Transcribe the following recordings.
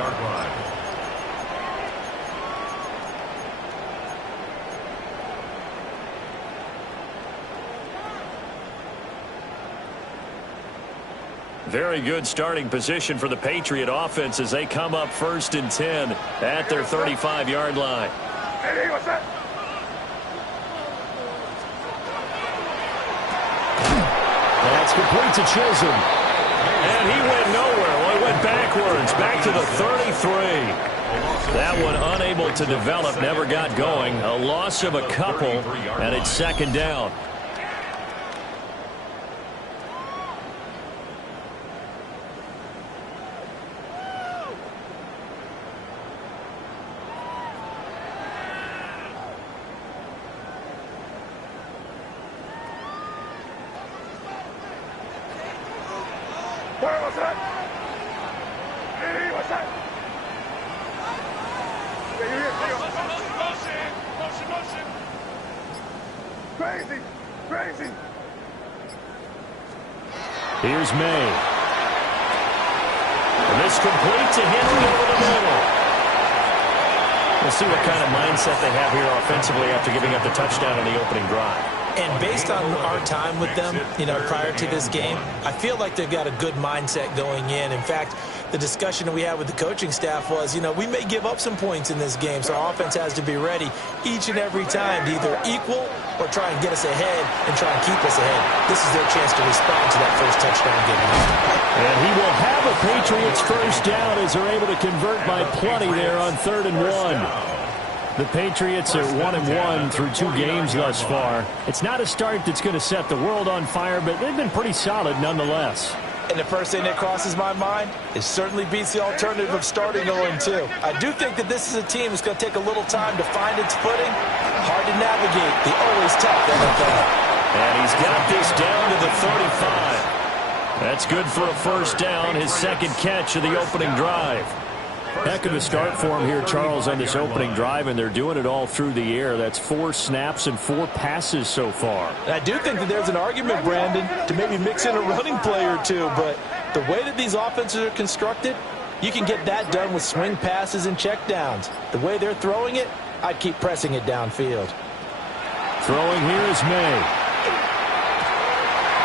23-yard line. Very good starting position for the Patriot offense as they come up 1st and 10 at their 35-yard line. That's complete to Chisholm. And he went nowhere. Well, he went backwards, back to the 33. That one unable to develop, never got going. A loss of a couple, and it's 2nd down. Here's May. And this complete to Henry over the middle. We'll see what kind of mindset they have here offensively after giving up the touchdown on the opening drive. And based on our time with them, prior to this game, I feel like they've got a good mindset going in. In fact, the discussion that we had with the coaching staff was, we may give up some points in this game, so our offense has to be ready each and every time to either equal or try and get us ahead and try and keep us ahead. This is their chance to respond to that first touchdown given up. And he will have a Patriots first down as they're able to convert by plenty there on 3rd and 1. The Patriots are 1-1 through 2 games thus far. It's not a start that's going to set the world on fire, but they've been pretty solid nonetheless. And the first thing that crosses my mind is certainly beats the alternative of starting 0-2. I do think that this is a team that's going to take a little time to find its footing. Hard to navigate the always tough NFL. And he's got this down to the 35. That's good for a first down, his 2nd catch of the opening drive. Heck of a start for him here, Charles, on this opening drive, and they're doing it all through the air. That's 4 snaps and 4 passes so far. And I do think that there's an argument, Brandon, to maybe mix in a running play or two, but the way that these offenses are constructed, you can get that done with swing passes and checkdowns. The way they're throwing it, I'd keep pressing it downfield. Throwing here is May.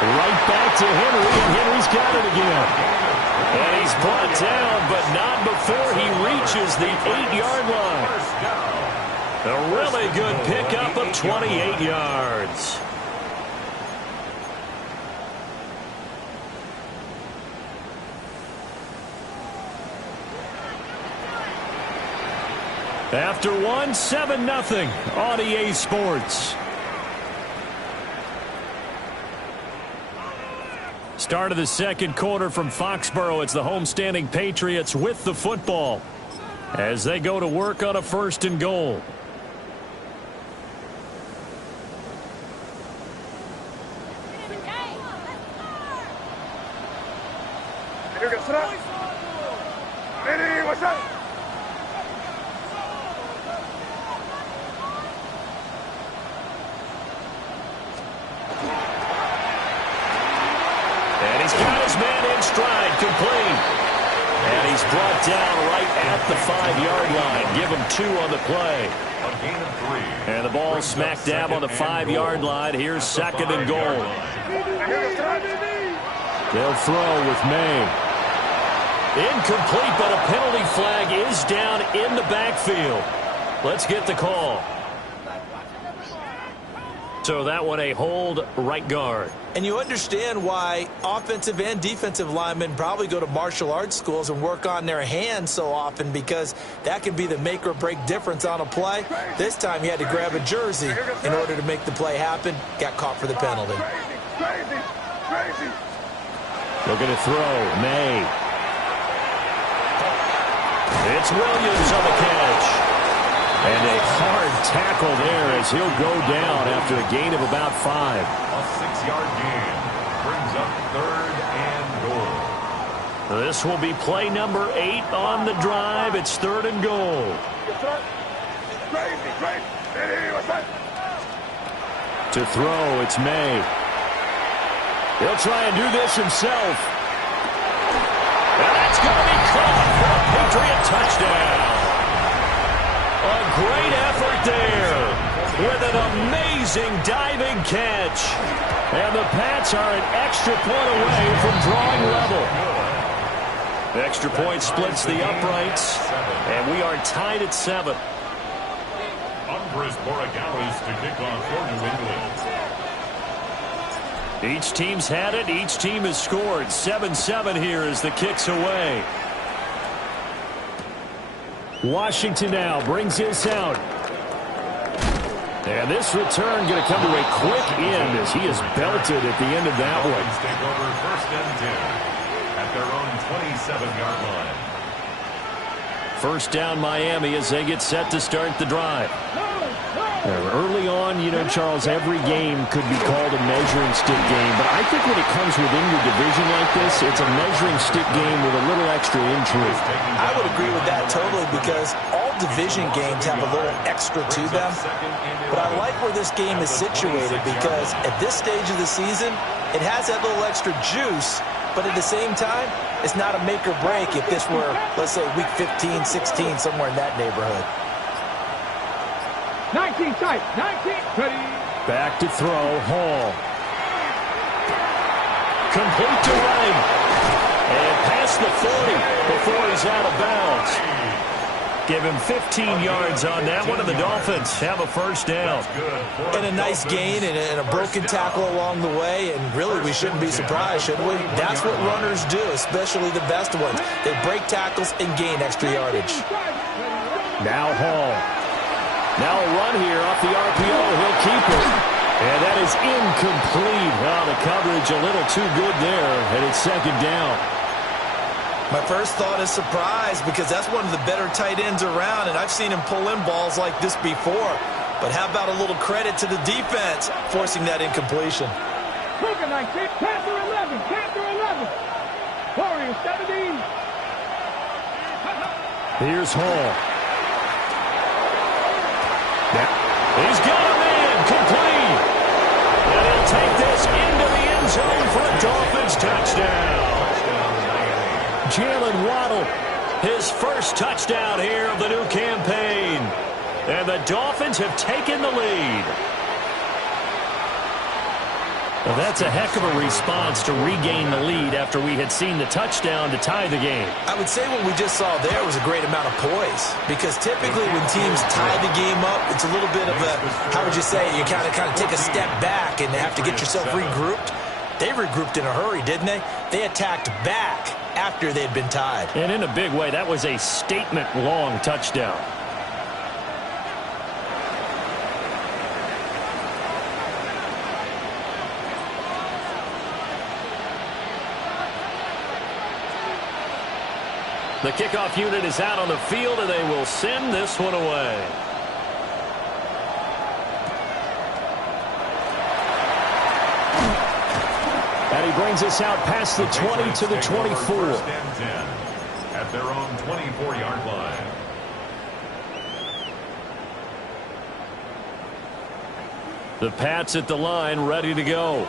Right back to Henry, and Henry's got it again. And he's brought down, but not before he reaches the 8-yard line. A really good pickup of 28 yards. After 1, 7-0 on EA Sports. Start of the 2nd quarter from Foxborough. It's the homestanding Patriots with the football as they go to work on a 1st and goal. And he's got his man in stride, complete. And he's brought down right at the 5-yard line. Give him 2 on the play. A gain of 3. And the ball smack dab on the 5-yard line. Here's 2nd and goal. They'll throw with May. Incomplete, but a penalty flag is down in the backfield. Let's get the call. So that one a hold, right guard. And you understand why offensive and defensive linemen probably go to martial arts schools and work on their hands so often, because that can be the make or break difference on a play. This time he had to grab a jersey in order to make the play happen. Got caught for the penalty. Looking to throw. May. It's Williams on the catch. And a hard tackle there as he'll go down after a gain of about 5. A 6-yard gain brings up 3rd and goal. This will be play number 8 on the drive. It's 3rd and goal. To throw, it's May. He'll try and do this himself. And that's going to be caught for a Patriot great effort there with an amazing diving catch. And the Pats are an extra point away from drawing level. The extra point splits the uprights, and we are tied at 7. Andres Borregales to kick off for New England. Each team's had it. Each team has scored. 7-7 here as the kick's away. Washington now brings this out. And this return going to come to a quick end as he is belted at the end of that one. Take over 1st and 10 at their own 27-yard line. 1st down Miami as they get set to start the drive. Early on, you know, Charles, every game could be called a measuring stick game. But I think when it comes within your division like this, it's a measuring stick game with a little extra intrigue. I would agree with that totally because all division games have a little extra to them. But I like where this game is situated because at this stage of the season, it has that little extra juice. But at the same time, it's not a make or break if this were, let's say, week 15, 16, somewhere in that neighborhood. 19 tight, 19, ready. Back to throw, Hall. Complete to Wright. And past the 40 before he's out of bounds. Give him 15 yards on that one, and the Dolphins have a 1st down. And a nice gain and a broken tackle along the way, and really we shouldn't be surprised, should we? That's what runners do, especially the best ones. They break tackles and gain extra yardage. Now Hall. Now a run here off the RPO. He'll keep it. And that is incomplete. Well, the coverage a little too good there, and it's 2nd down. My first thought is surprise because that's one of the better tight ends around, and I've seen him pull in balls like this before. But how about a little credit to the defense forcing that incompletion? Cougar 19, Panther 11, Panther 11. Warriors 17. Here's Hall. He's got a man complete. And he'll take this into the end zone for a Dolphins touchdown. Jalen Waddle, his 1st touchdown here of the new campaign. And the Dolphins have taken the lead. Well, that's a heck of a response to regain the lead after we had seen the touchdown to tie the game. I would say what we just saw there was a great amount of poise because typically when teams tie the game up, it's a little bit of a, how would you say, you kind of take a step back and have to get yourself regrouped. They regrouped in a hurry, didn't they? They attacked back after they'd been tied. And in a big way, that was a statement-long touchdown. The kickoff unit is out on the field, and they will send this one away. And he brings us out past the 20 to the 24. 1st and 10 at their own 24-yard line. The Pats at the line, ready to go.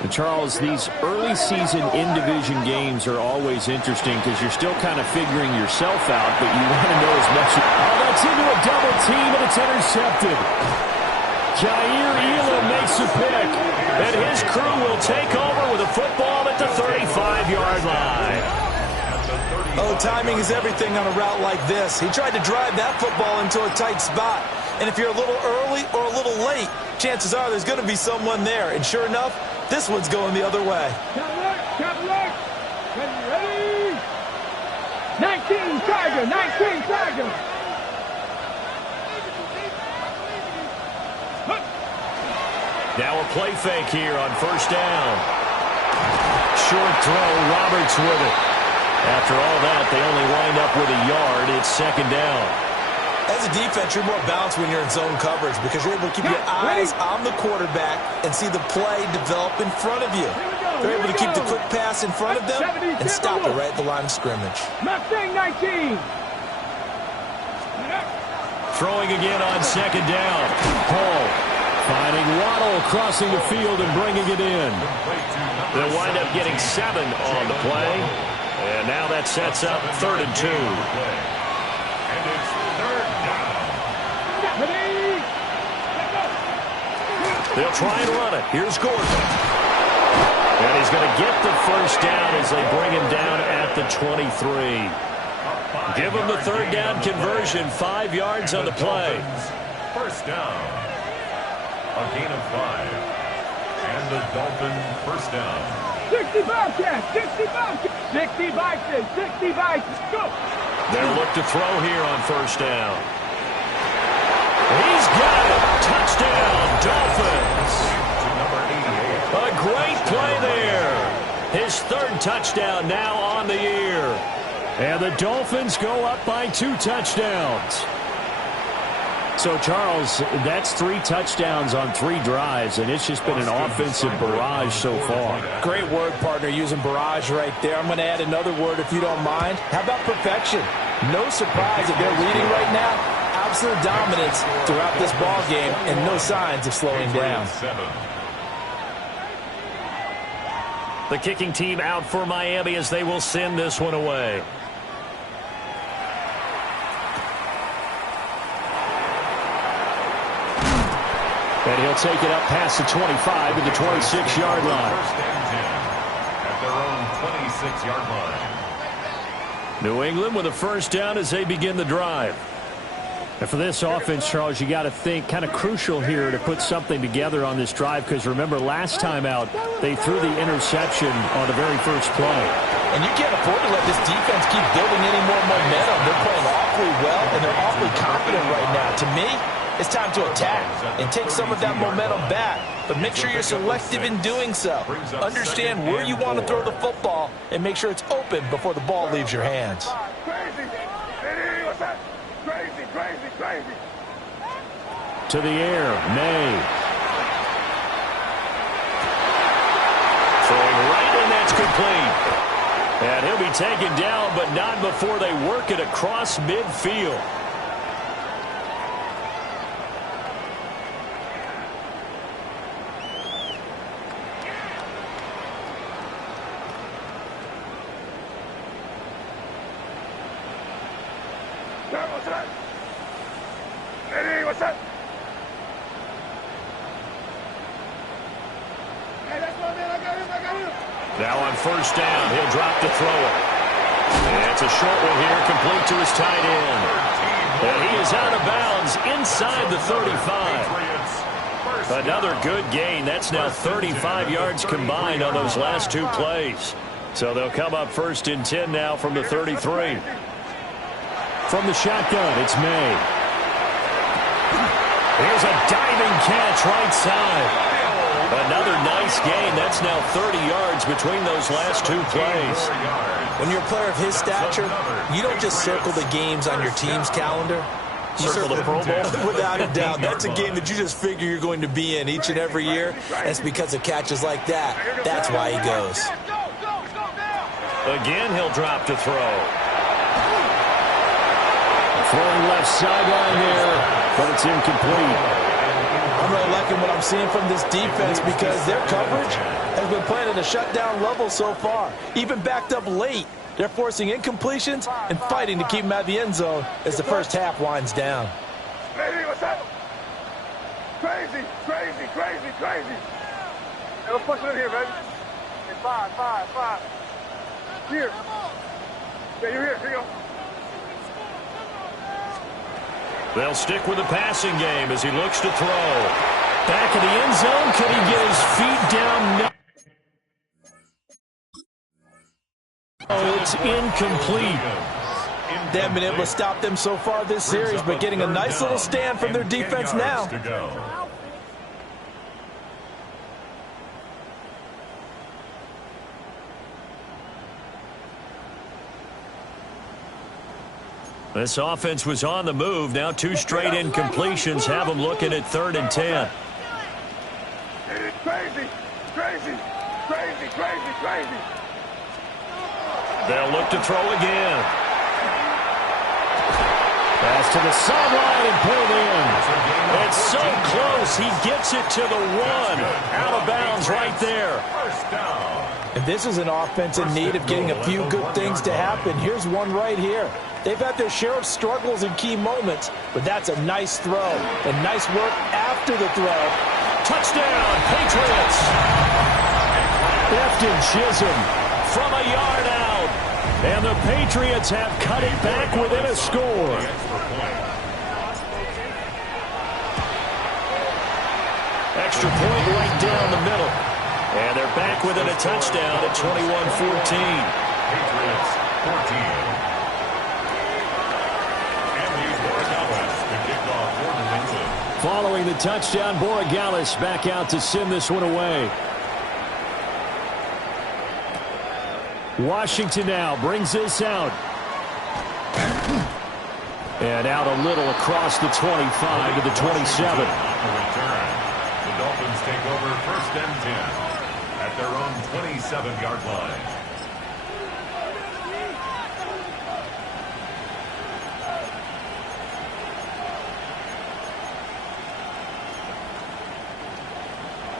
And Charles, these early season in-division games are always interesting because you're still kind of figuring yourself out, but you want to know as much. Oh, that's into a double team, and it's intercepted. Jair Elam makes a pick, and his crew will take over with a football at the 35-yard line. Oh, timing is everything on a route like this. He tried to drive that football into a tight spot. And if you're a little early or a little late, chances are there's going to be someone there. And sure enough, this one's going the other way. Cadillac, ready. 19 Tiger, 19 Tiger. Now a play fake here on 1st down. Short throw, Roberts with it. After all that, they only wind up with a yard. It's 2nd down. As a defense, you're more balanced when you're in zone coverage because you're able to keep your eyes on the quarterback and see the play develop in front of you. They're able to keep the quick pass in front of them and stop it right at the line of scrimmage. Mustang 19. Throwing again on 2nd down. Hall finding Waddle crossing the field and bringing it in. They'll wind up getting 7 on the play. And now that sets up 3rd and 2. And it's 3rd down. They'll try and run it. Here's Gordon. And he's going to get the first down as they bring him down at the 23. Give him the third down conversion. 5 yards on the play. First down. A gain of 5. And the Dolphin first down. 60 Bobcats, 60 Bobcats, 60 Vikings, 60 Vikings, go! They'll look to throw here on first down. He's got it. Touchdown, Dolphins. To number 88. A great play there. His third touchdown now on the year. And the Dolphins go up by 2 touchdowns. So, Charles, that's 3 touchdowns on 3 drives, and it's just been an offensive barrage so far. Great word, partner, using barrage right there. I'm going to add another word if you don't mind. How about perfection? No surprise that they're leading right now. Absolute dominance throughout this ball game and no signs of slowing down. The kicking team out for Miami as they will send this one away. And he'll take it up past the 25 to the 26-yard line. First and 10 at their own 26-yard line. New England with a first down as they begin the drive. And for this offense, Charles, you got to think kind of crucial here to put something together on this drive, because remember last time out they threw the interception on the very first play. And you can't afford to let this defense keep building any more momentum. They're playing awfully well, and they're awfully confident right now. To me, it's time to attack and take some of that momentum back. But make sure you're selective in doing so. Understand where you want to throw the football and make sure it's open before the ball leaves your hands. Crazy! Crazy, crazy, crazy! To the air, May. Throwing right, and that's complete. And he'll be taken down, but not before they work it across midfield. What's up? Hey, that's my man. I got him. Now on first down, he'll drop to throw it. And it's a short one here, complete to his tight end. And he is out of bounds inside the 35. Another good gain. That's now 35 yards combined on those last 2 plays. So they'll come up first and 10 now from the 33. From the shotgun, it's May. Here's a diving catch right side. Another nice gain. That's now 30 yards between those last 2 plays. When you're a player of his stature, you don't just circle the games on your team's calendar. You circle the Pro Bowl. Without a doubt. That's a game that you just figure you're going to be in each and every year. And it's because of catches like that. That's why he goes. Again, he'll drop to throw. Throwing left sideline there, but it's incomplete. I'm really liking what I'm seeing from this defense because their coverage has been playing at a shutdown level so far. Even backed up late, they're forcing incompletions and fighting to keep them out of the end zone as the first half winds down. Lady, what's up? Crazy, crazy, crazy, crazy. Hey, let's push it in here, baby. Hey, five. Here. Yeah, you're here. Here you go. They'll stick with the passing game as he looks to throw. Back in the end zone. Can he get his feet down? No. Oh, it's incomplete. They haven't been able to stop them so far this series, but getting a nice little stand from their defense now. This offense was on the move. Now 2 straight incompletions have them looking at 3rd and 10. Crazy, crazy, crazy, crazy, crazy. They'll look to throw again. Pass to the sideline and pulled in. It's so close. He gets it to the 1. Out of bounds right there. First down. And this is an offense in need of getting a few good things to happen. Here's one right here. They've had their share of struggles in key moments, but that's a nice throw. And nice work after the throw touchdown, Patriots. Efton Chisholm from a yard out. And the Patriots have cut it back within a score. Extra point right down the middle. And they're back within a touchdown at 21-14. Patriots 14. Andy Borregales to kick off for New England. Following the touchdown, Borregales back out to send this one away. Washington now brings this out. And out a little across the 25 to the 27. The Dolphins take over 1st and 10 at their own 27-yard line.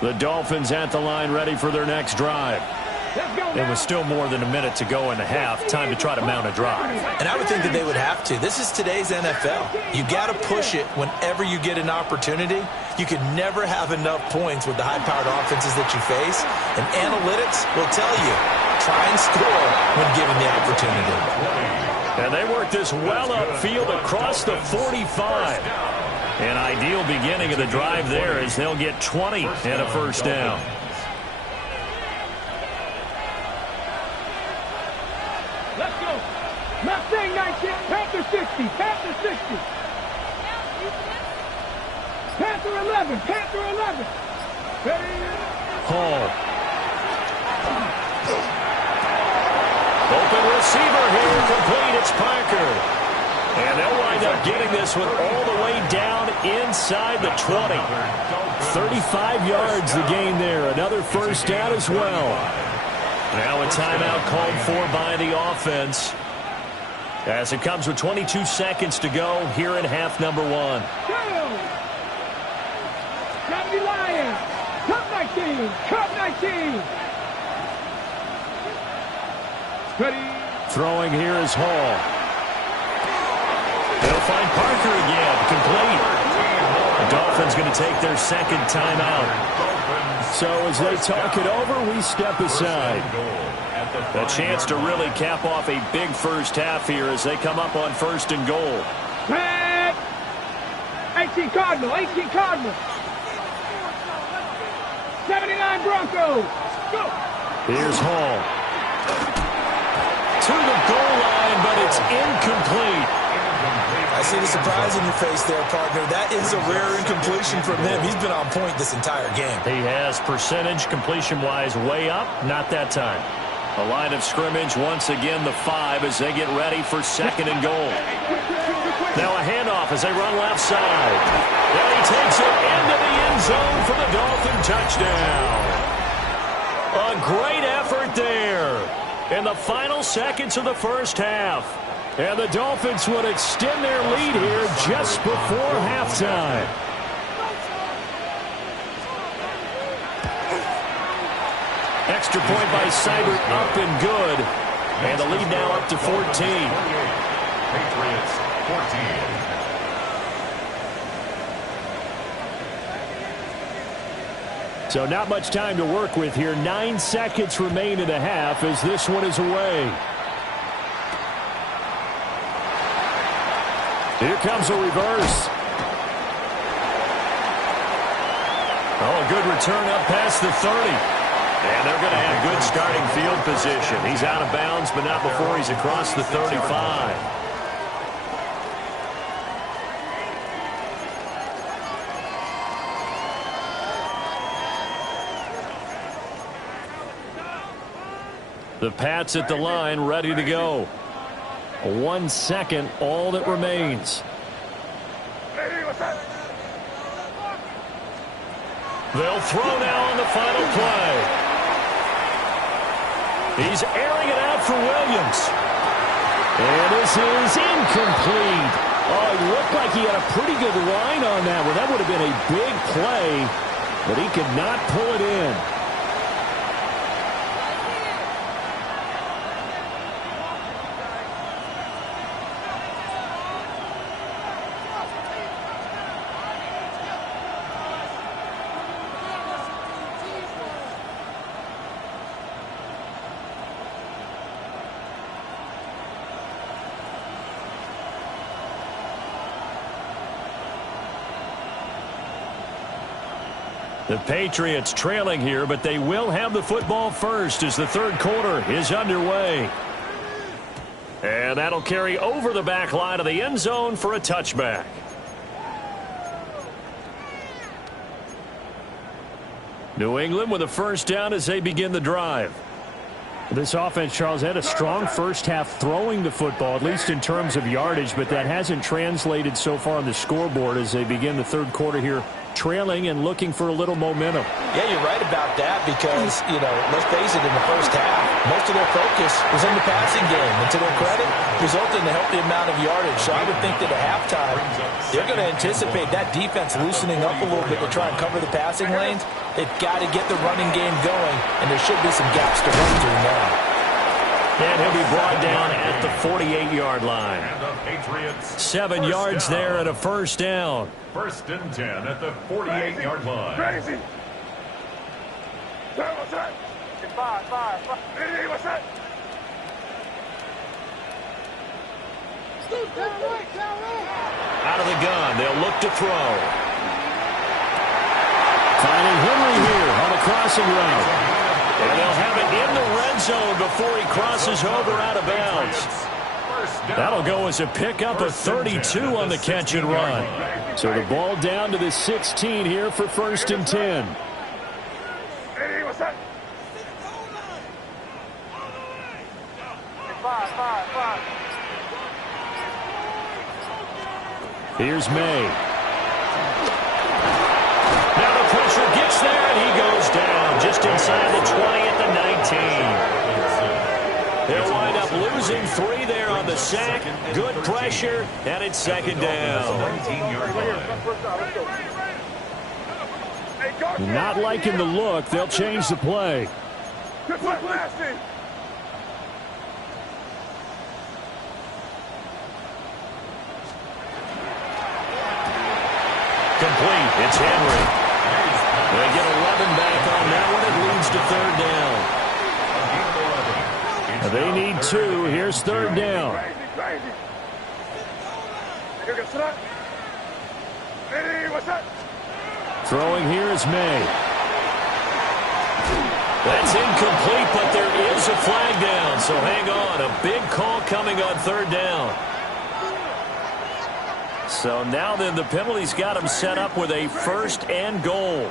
The Dolphins at the line ready for their next drive. It was still more than a minute to go in the half. Time to try to mount a drive. And I would think that they would have to. This is today's NFL. You got to push it whenever you get an opportunity. You can never have enough points with the high-powered offenses that you face. And analytics will tell you, try and score when given the opportunity. And they work this well upfield across the 45. An ideal beginning of the drive there as they'll get 20 and a first down. Let's go. Mustang 19, Panther 60, Panther 60. Panther 11, Panther 11. Ready? Hall. Open receiver here, complete. It's Parker. And they'll wind up getting this one all the way down inside the 20. 35 yards the gain there. Another first down as well. Now a timeout called for by the offense as it comes with 22 seconds to go here in half number 1. Gravity Lions. Cup 19. Cup 19. Ready. Throwing here is Hall. They'll find Parker again, complete. The Dolphins going to take their second timeout. So as they talk it over, we step aside. A chance to really cap off a big first half here as they come up on 1st and goal. Red. 18 Cardinal, 18 Cardinal. 79 Broncos. Go. Here's Hall. To the goal line, but it's incomplete. I see the surprise in your face there, partner. That is a rare incompletion from him. He's been on point this entire game. He has percentage completion-wise way up. Not that time. A line of scrimmage once again the 5 as they get ready for 2nd and goal. Now a handoff as they run left side. And he takes it into the end zone for the Dolphin touchdown. A great effort there in the final seconds of the first half. And the Dolphins would extend their lead here just before halftime. Extra point by Seibert up and good. And the lead now up to 14. Patriots 14. So not much time to work with here. 9 seconds remain in the half as this one is away. Here comes a reverse. Oh, a good return up past the 30. And they're going to have good starting field position. He's out of bounds, but not before he's across the 35. The Pats at the line, ready to go. 1 second, all that remains. They'll throw now on the final play. He's airing it out for Williams. And this is incomplete. Oh, it looked like he had a pretty good line on that one. That would have been a big play, but he could not pull it in. The Patriots trailing here, but they will have the football first as the third quarter is underway. And that'll carry over the back line of the end zone for a touchback. New England with a first down as they begin the drive. This offense, Charles, had a strong first half throwing the football, at least in terms of yardage, but that hasn't translated so far on the scoreboard as they begin the third quarter here, trailing and looking for a little momentum. Yeah, you're right about that because, let's face it, in the first half, most of their focus was in the passing game. And to their credit, resulted in a healthy amount of yardage. So I would think that at halftime, they're going to anticipate that defense loosening up a little bit to try and cover the passing lanes. They've got to get the running game going, and there should be some gaps to run through now. And he'll be brought down at the 48-yard line. 7 yards there and a first down. First and 10 at the 48-yard line. Crazy. What's that? 5. What's that? Out of the gun, they'll look to throw. Finding Henry here on the crossing route. And they'll have it in the red zone before he crosses over out of bounds. That'll go as a pickup of 32 on the catch and run. So the ball down to the 16 here for first and 10. Hey, what's that? 5. Here's May. Now the pressure gets there, and he goes down just inside the 20 at the 19. They'll wind up losing 3 there on the sack. Good pressure, and it's second down. Not liking the look. They'll change the play. Complete. It's Henry. They get 11 back on that one. It leads to third down. They need 2. Here's third down. Throwing here is May. That's incomplete, but there is a flag down, so hang on. A big call coming on third down. So now then the penalty's got him set up with a first and goal.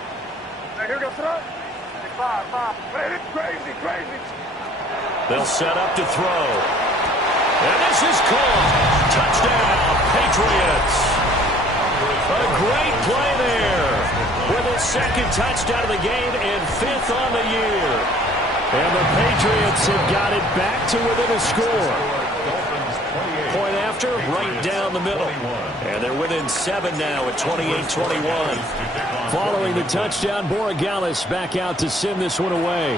They'll set up to throw. And this is caught. Touchdown, Patriots. A great play there. With his second touchdown of the game and 5th on the year. And the Patriots have got it back to within a score. Point after, right down the middle. And they're within 7 now at 28-21. Following the touchdown, Borregales back out to send this one away.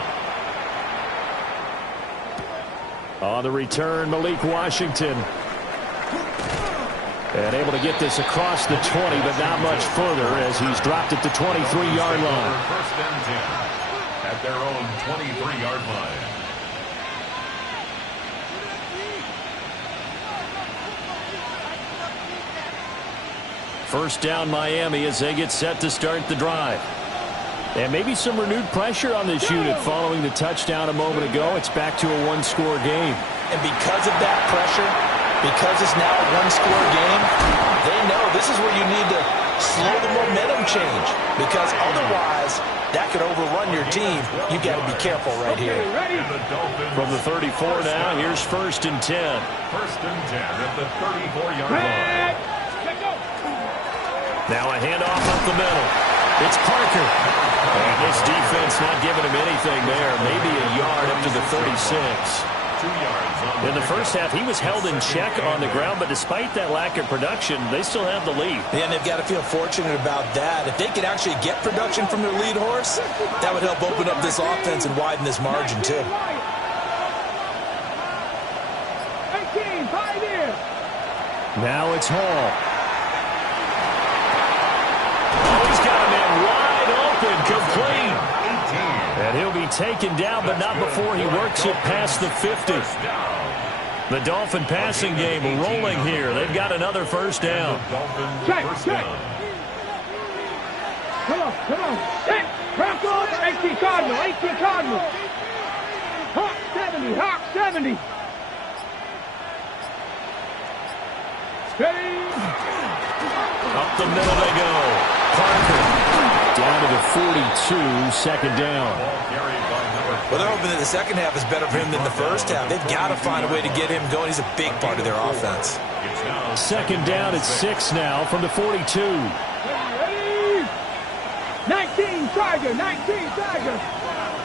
On the return, Malik Washington. And able to get this across the 20, but not much further as he's dropped at the 23-yard line. First and 10 at their own 23-yard line. First down Miami as they get set to start the drive. And maybe some renewed pressure on this unit following the touchdown a moment ago. It's back to a 1-score game. And because of that pressure, because it's now a 1-score game, they know this is where you need to slow the momentum change. Because otherwise, that could overrun your team. You've got to be careful right here. From the 34 now, here's first and 10. First and 10 at the 34-yard line. Now a handoff up the middle. It's Parker. And this defense not giving him anything there. Maybe a yard up to the 36. 2 yards on In the first half, he was held in check on the ground, but despite that lack of production, they still have the lead. Yeah, and they've got to feel fortunate about that. If they could actually get production from their lead horse, that would help open up this offense and widen this margin, too. 18, 5 here. Now it's Hall. Oh, he's got a man wide open, complete. And he'll be taken down, but not before he works it past the 50. The Dolphin passing game rolling here. They've got another first down. Check. Come on, come on. Set. Broncos, 18 Cardinal, 18 Cardinal. Hawk 70, Hawk 70. Steady. Up the middle they go. Parker down to the 42, second down. Well, they're hoping that the second half is better for him than the first half. They've got to find a way to get him going. He's a big part of their offense. Second down at 6 now from the 42. 19 Tiger, 19 Tiger.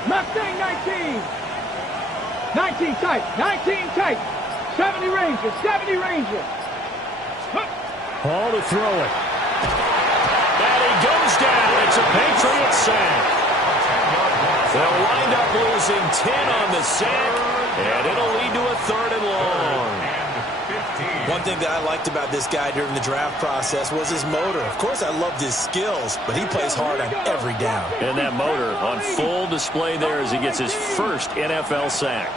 Mustang 19. 19 tight, 19 tight. 70 Ranger, 70 Ranger. Hall to throw it. And he goes down. It's a Patriot sack. They'll wind up losing 10 on the sack, and it'll lead to a 3rd and long. One thing that I liked about this guy during the draft process was his motor. Of course, I loved his skills, but he plays hard on every down. And that motor on full display there as he gets his first NFL sack.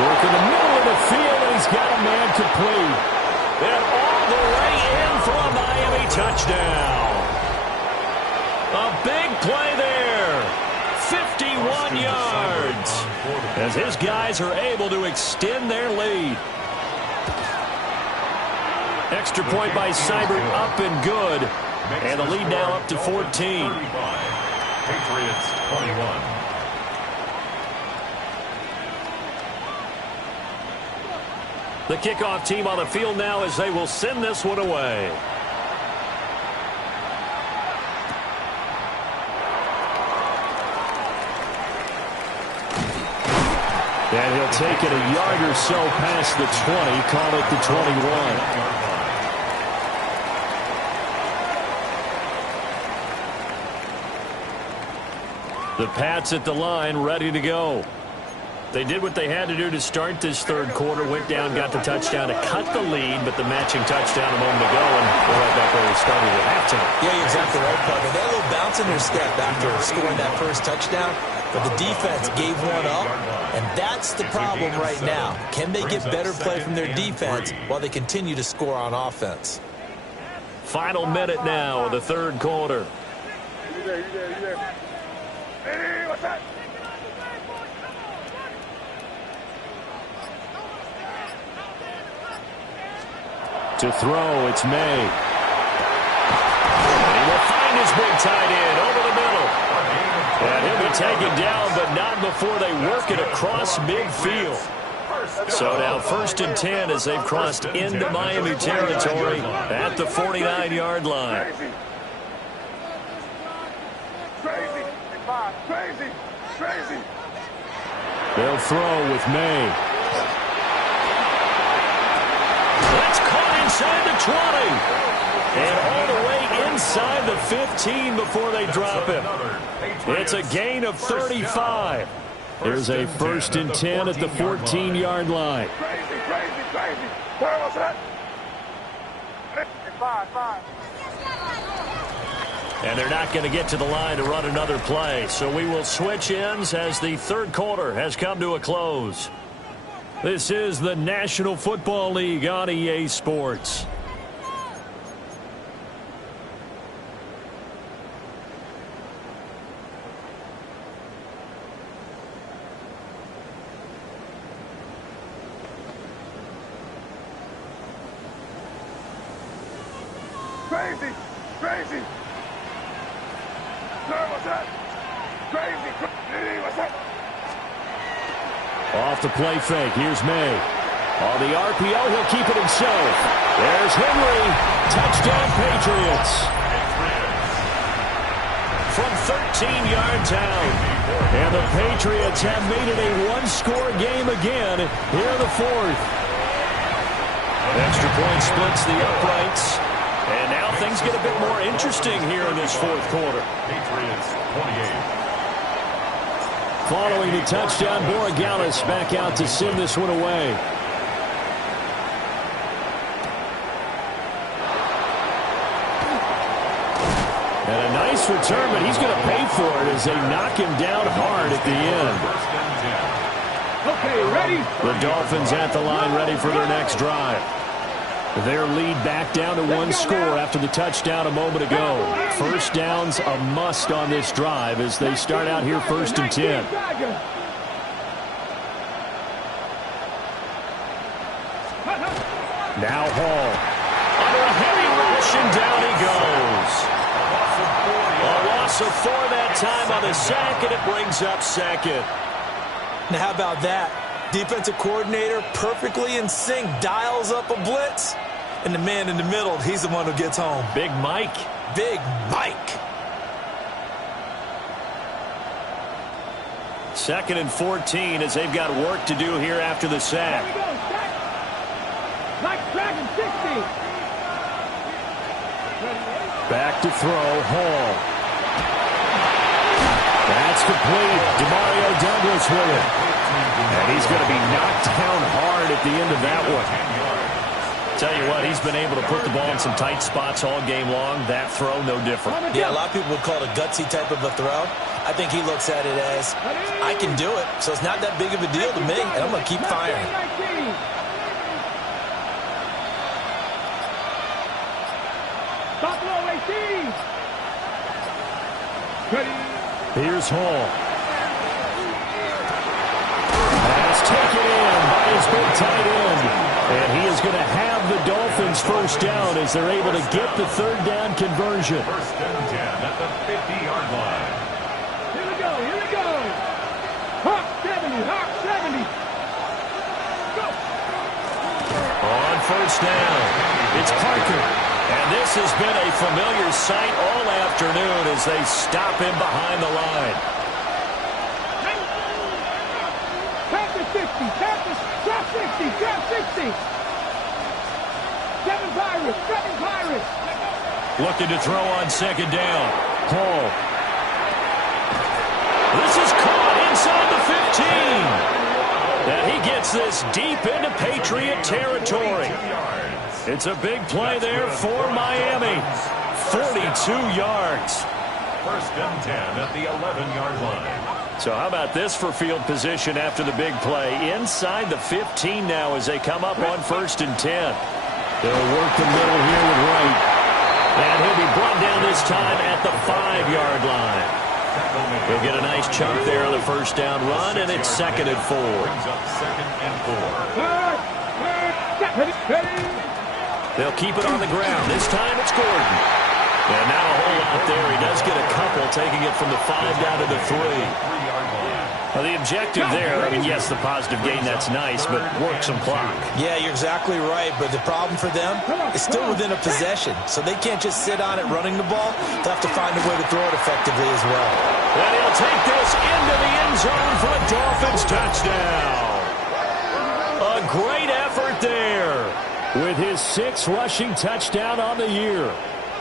Work in the middle of the field, and he's got a man complete. And all the way in for a Miami touchdown. A big play there. 51 yards. As his guys are able to extend their lead. Extra point by Seibert, up and good. And the lead now up to 14. Patriots 21. The kickoff team on the field now as they will send this one away. And he'll take it a yard or so past the 20, call it the 21. The Pats at the line, ready to go. They did what they had to do to start this third quarter, went down, got the touchdown to cut the lead, but the matching touchdown a moment ago, and we're right back where we started at halftime. Yeah, you're exactly right, Parker. They had a little bounce in their step after scoring that first touchdown, but the defense gave one up, and that's the problem right now. Can they get better play from their defense while they continue to score on offense? Final minute now of the third quarter. You there. Hey, what's that? To throw, it's May. He will find his big tight end over the middle. And he'll be taken down, but not before they work it across midfield. So now 1st and 10 as they've crossed into Miami territory at the 49-yard line. Crazy. They'll throw with May. That's caught inside the 20. And all the way inside the 15 before they drop him. It's a gain of 35. There's a 1st and 10 at the 14-yard line. Crazy. What's that? 5. And they're not going to get to the line to run another play. So we will switch ends as the third quarter has come to a close. This is the National Football League on EA Sports. Crazy. What's that? Crazy. What's that? Off the play fake. Here's May. On the RPO, he'll keep it himself. There's Henry. Touchdown, Patriots. From 13 yards out. And the Patriots have made it a one-score game again here in the fourth. Extra point splits the uprights. And now things get a bit more interesting here in this fourth quarter. Patriots 28. Following the touchdown, Borregales back out to send this one away. And a nice return, but he's going to pay for it as they knock him down hard at the end. Okay, ready? The Dolphins at the line, ready for their next drive. Their lead back down to one score after the touchdown a moment ago. First down's a must on this drive as they start out here 1st and 10. Now Hall. Under a heavy rush, and down he goes. A loss of 4 that time on the sack, and it brings up 2nd. Now, how about that? Defensive coordinator perfectly in sync, dials up a blitz, and the man in the middle, he's the one who gets home. Big Mike. Big Mike. 2nd and 14 as they've got work to do here after the sack. Back to throw, Hall. That's complete. Demario Douglas with it. And he's going to be knocked down hard at the end of that one. Tell you what, he's been able to put the ball in some tight spots all game long. That throw, no different. Yeah, a lot of people would call it a gutsy type of a throw. I think he looks at it as, I can do it, so it's not that big of a deal to me, and I'm going to keep firing. Here's Hall. That's taken in by his big tight end. And he is going to have the Dolphins first down as they're able to get the 3rd down conversion. 1st and 10 at the 50-yard line. Here we go, here we go. Hawk 70, Hawk 70. Go. On 1st down, it's Parker. And this has been a familiar sight all afternoon as they stop him behind the line. Tap to 60, tap to drop 60, drop 60. 7 Pirates. Looking to throw on 2nd down. Hall. This is caught inside the 15. And he gets this deep into Patriot territory. It's a big play there for Miami. 42 yards. 1st and 10 at the 11-yard line. So how about this for field position after the big play? Inside the 15 now as they come up on 1st and 10. They'll work the middle here with Wright. And he'll be brought down this time at the 5-yard line. He'll get a nice chunk there on the 1st down run, and it's 2nd and 4. Brings up 2nd and 4. They'll keep it on the ground. This time it's Gordon. And not a whole lot there. He does get a couple, taking it from the 5 down to the 3. Well, the objective there, I mean, yes, the positive gain, that's nice, but work some clock. Yeah, you're exactly right, but the problem for them is still within a possession, so they can't just sit on it running the ball. They'll have to find a way to throw it effectively as well. And he'll take this into the end zone for a Dolphins touchdown. A great effort there with his 6th rushing touchdown on the year.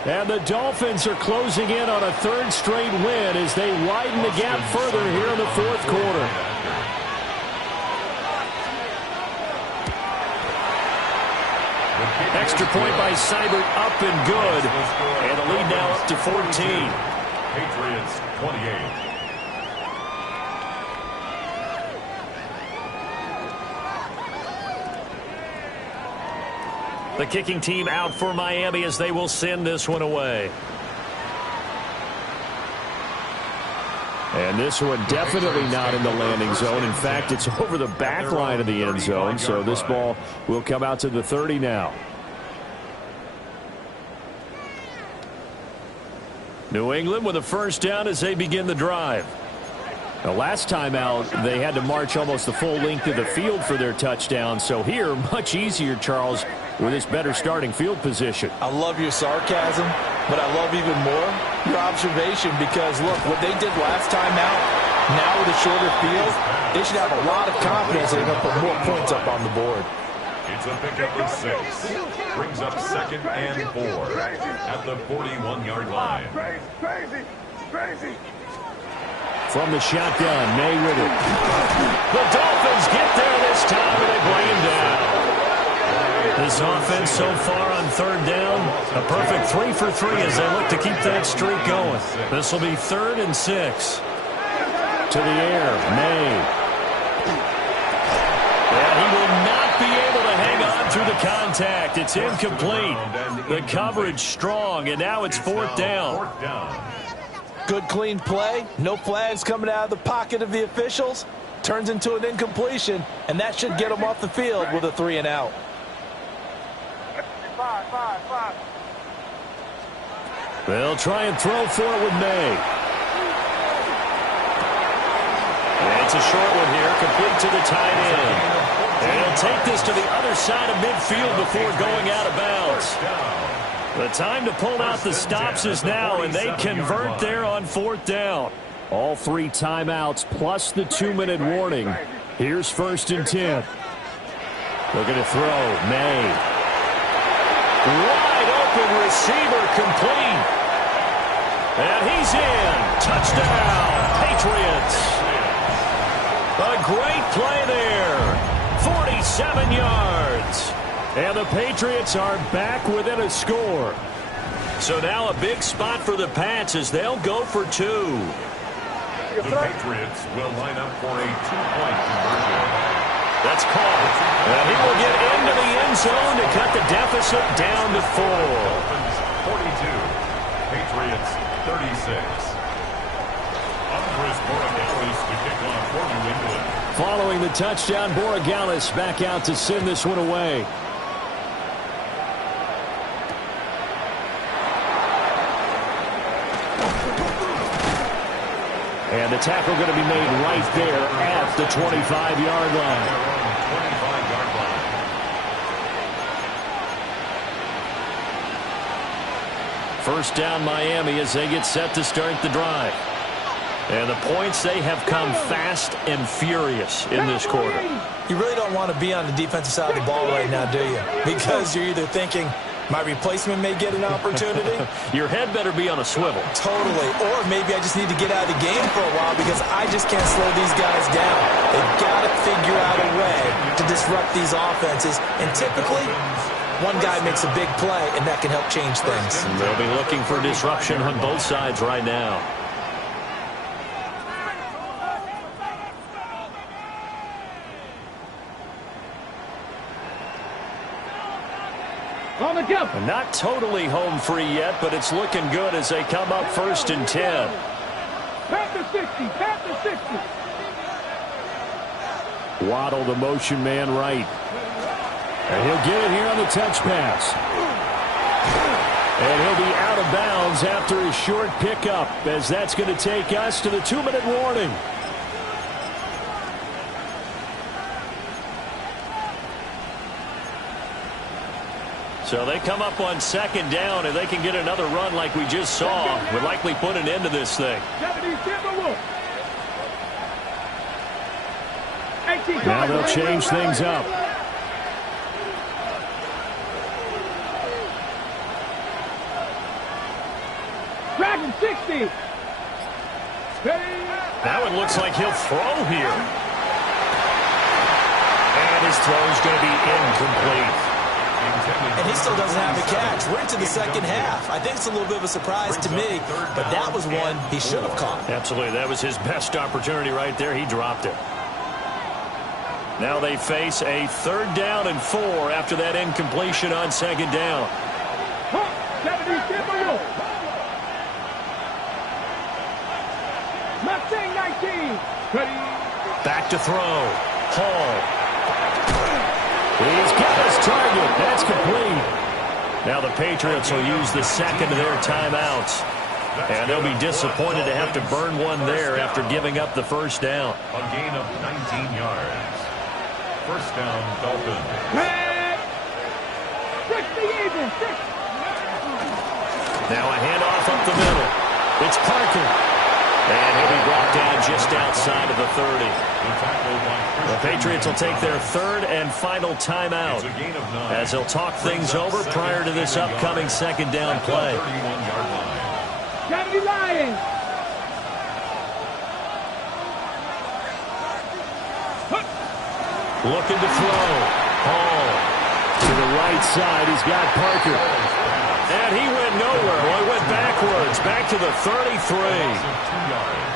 And the Dolphins are closing in on a 3rd straight win as they widen the gap further here in the 4th quarter. Extra point by Seibert, up and good. And the lead now up to 14. Patriots 28. The kicking team out for Miami as they will send this one away. And this one definitely not in the landing zone. In fact, it's over the back line of the end zone. So this ball will come out to the 30 now. New England with a 1st down as they begin the drive. Now, last time out, they had to march almost the full length of the field for their touchdown. So here, much easier, Charles, with this better starting field position. I love your sarcasm, but I love even more your observation because, look, what they did last time out, now with a shorter field, they should have a lot of confidence they're going to put more points up on the board. It's a pickup of 6. Brings up 2nd and 4 at the 41-yard line. Crazy. From the shotgun, May with it. The Dolphins get there this time, and they bring him down. This offense so far on 3rd down, a perfect 3 for 3 as they look to keep that streak going. This will be 3rd and 6. To the air, May. And he will not be able to hang on through the contact. It's incomplete. The coverage strong, and now it's fourth down. Good, clean play. No flags coming out of the pocket of the officials. Turns into an incompletion, and that should get them off the field with a 3 and out. Five. They'll try and throw for it with May. And it's a short one here, complete to the tight end. And he'll take this to the other side of midfield before going out of bounds. The time to pull out the stops is now, and they convert there on fourth down. All 3 timeouts plus the 2-minute warning. Here's 1st and 10. Looking to throw. May. Wide open receiver complete. And he's in. Touchdown, Patriots. A great play there. 47 yards. And the Patriots are back within a score. So now a big spot for the Pats as they'll go for 2. The Patriots will line up for a 2-point conversion. That's caught. And he will get into the end zone to cut the deficit down to 4. Dolphins 42. Patriots 36. Andres Borregales to kick off for New England. Following the touchdown, Borregales back out to send this one away. And the tackle going to be made right there at the 25-yard line. 25-yard line. First down Miami as they get set to start the drive. And the points, they have come fast and furious in this quarter. You really don't want to be on the defensive side of the ball right now, do you? Because you're either thinking, my replacement may get an opportunity. Your head better be on a swivel. Totally. Or maybe I just need to get out of the game for a while because I just can't slow these guys down. They've got to figure out a way to disrupt these offenses. And typically, one guy makes a big play, and that can help change things. And they'll be looking for disruption on both sides right now. Not totally home free yet, but it's looking good as they come up 1st and 10. Pat the 60. Waddle, the motion man, right. And he'll get it here on the touch pass. And he'll be out of bounds after his short pickup, as that's going to take us to the 2-minute warning. So they come up on 2nd down, and they can get another run like we just saw. Would likely put an end to this thing. Now they'll change things up. Dragon 60. That one looks like he'll throw here. And his throw's going to be incomplete. And he still doesn't have a catch. We're into the second half. I think it's a little bit of a surprise to me, but that was one he should have caught. Absolutely. That was his best opportunity right there. He dropped it. Now they face a 3rd down and 4 after that incompletion on 2nd down. Back to throw. Hall. He's got his target. That's complete. Now the Patriots will use the 2nd of their timeouts. And they'll be disappointed to have to burn one there after giving up the 1st down. A gain of 19 yards. 1st down, Dolphins. Now a handoff up the middle. It's Parker. And he'll be brought down just outside of the 30. The Patriots will take their 3rd and final timeout as they'll talk things over prior to this upcoming 2nd down play. Looking to throw. Hall. To the right side, he's got Parker. And he went nowhere. Well, he went backwards, back to the 33.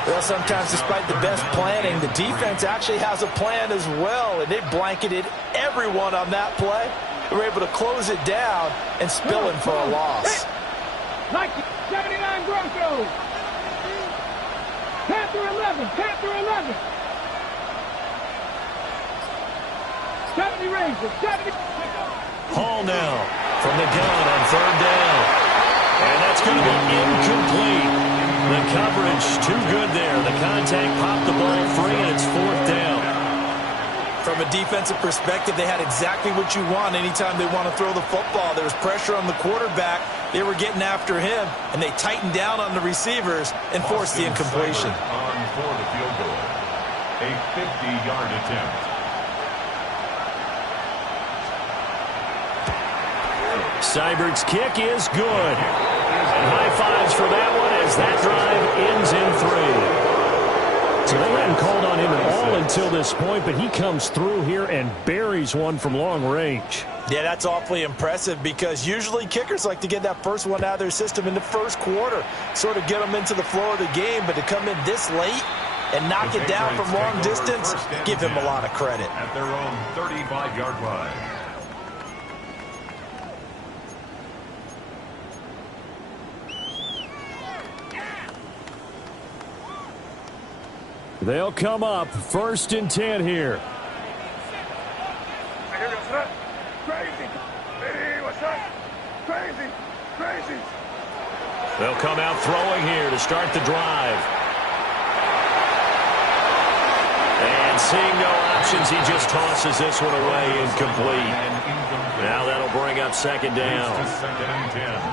Well, sometimes despite the best planning, the defense actually has a plan as well, and they blanketed everyone on that play. who were able to close it down and spill in for a loss. Nike, 79 Broncos. Panther 11, Panther 11. 70 Rangers, 70. Hall now from the gun on third down. And that's going to be incomplete. The coverage too good there. The contact popped the ball free, and it's fourth down. From a defensive perspective, they had exactly what you want anytime they want to throw the football. There was pressure on the quarterback. They were getting after him, and they tightened down on the receivers and forced the incompletion. On for the field goal. A 50-yard attempt. Seibert's kick is good. And high fives for that one as that drive ends in 3. So they hadn't called on him at all until this point, but he comes through here and buries one from long range. Yeah, that's awfully impressive because usually kickers like to get that first one out of their system in the first quarter, sort of get them into the flow of the game, but to come in this late and knock it down from long distance, give him a lot of credit. At their own 35-yard line. They'll come up 1st and 10 here. Crazy. Hey, what's up? Crazy. Crazy. They'll come out throwing here to start the drive. And seeing no options, he just tosses this one away incomplete. Now that'll bring up second down.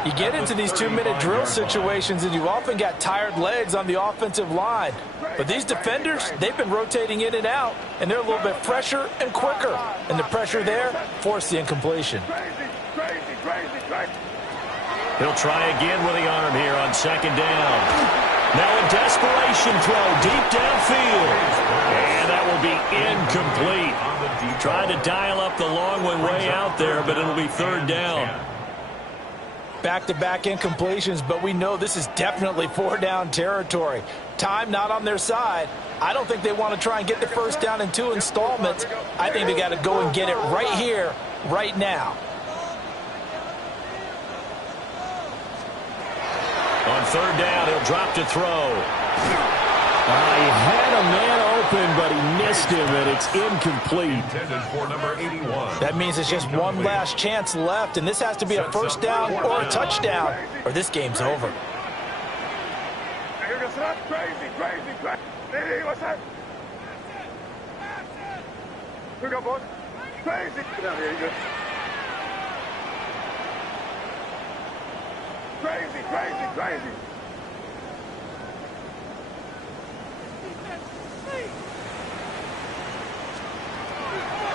You get into these 2-minute drill situations and you often got tired legs on the offensive line. But these defenders, they've been rotating in and out, and they're a little bit fresher and quicker. And the pressure there forced the incompletion. He'll try again with the arm here on second down. Now a desperation throw deep downfield. And that will be incomplete. Trying to dial up the long one way out there, but it'll be third down. Back-to-back incompletions, but we know this is definitely 4-down territory. Time not on their side. I don't think they want to try and get the first down in 2 installments. I think they got to go and get it right here, right now. On third down, he'll drop to throw. He had a man open, but he missed him, and it's incomplete. Intended for number 81. That means it's just one last chance left, and this has to be a first down or a touchdown, or this game's over. Crazy. Hey, what's up? Here we go, boys. Crazy. Get down here, you good. Crazy.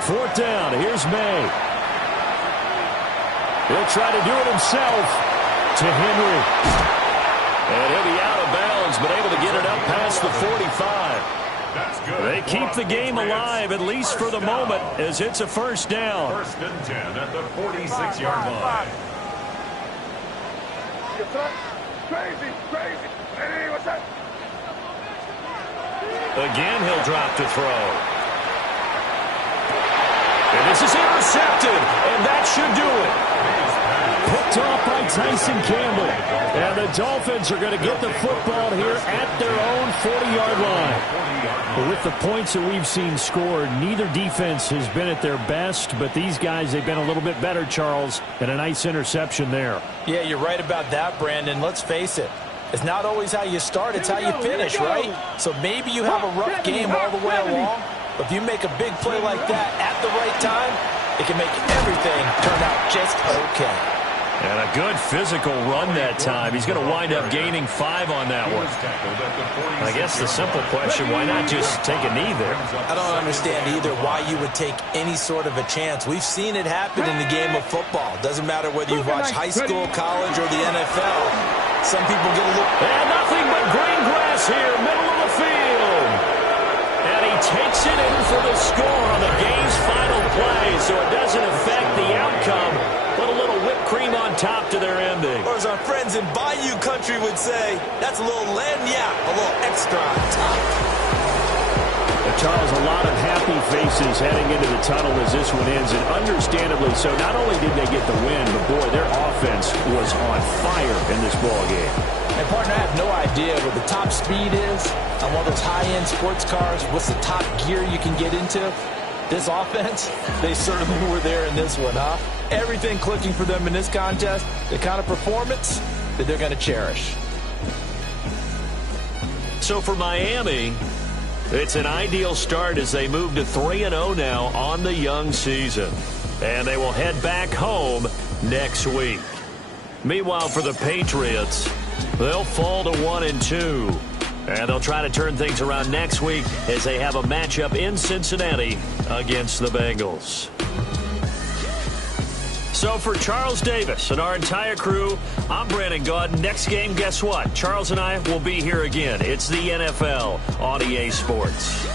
Fourth down. Here's May. He'll try to do it himself to Henry. And he'll be out of bounds, but able to get it up past the 45. That's good. They keep the game alive, at least for the moment, as it's a first down. 1st and 10 at the 46-yard line. Crazy. Hey, what's up? Again, he'll drop to throw. And this is intercepted, and that should do it. Picked off by Tyson Campbell. And the Dolphins are going to get the football here at their own 40-yard line. But with the points that we've seen scored, neither defense has been at their best, but these guys, they've been a little bit better, Charles, and a nice interception there. Yeah, you're right about that, Brandon. Let's face it. It's not always how you start, it's how you finish, right? So maybe you have a rough game all the way along, but if you make a big play like that at the right time, it can make everything turn out just okay. And a good physical run that time. He's going to wind up gaining 5 on that one. I guess the simple question, why not just take a knee there? I don't understand either why you would take any sort of a chance. We've seen it happen in the game of football. Doesn't matter whether you've watched high school, college, or the NFL. Some people get a little... And nothing but green grass here, middle of the field. And he takes it in for the score on the game's final play, so it doesn't affect the outcome, but a little whipped cream on top to their ending. Or as our friends in Bayou Country would say, that's a little lagniappe, a little extra on top. The Charles, a lot of happy faces heading into the tunnel as this one ends, and understandably so. Not only did they get the win, but, boy, their offense was on fire in this ballgame. And, partner, I have no idea what the top speed is on one of those high-end sports cars. What's the top gear you can get into? This offense, they certainly were there in this one, huh? Everything clicking for them in this contest, the kind of performance that they're going to cherish. So for Miami, it's an ideal start as they move to 3-0 now on the young season. And they will head back home next week. Meanwhile, for the Patriots, they'll fall to 1-2. And they'll try to turn things around next week as they have a matchup in Cincinnati against the Bengals. So for Charles Davis and our entire crew, I'm Brandon Gaudin. Next game, guess what? Charles and I will be here again. It's the NFL on EA Sports.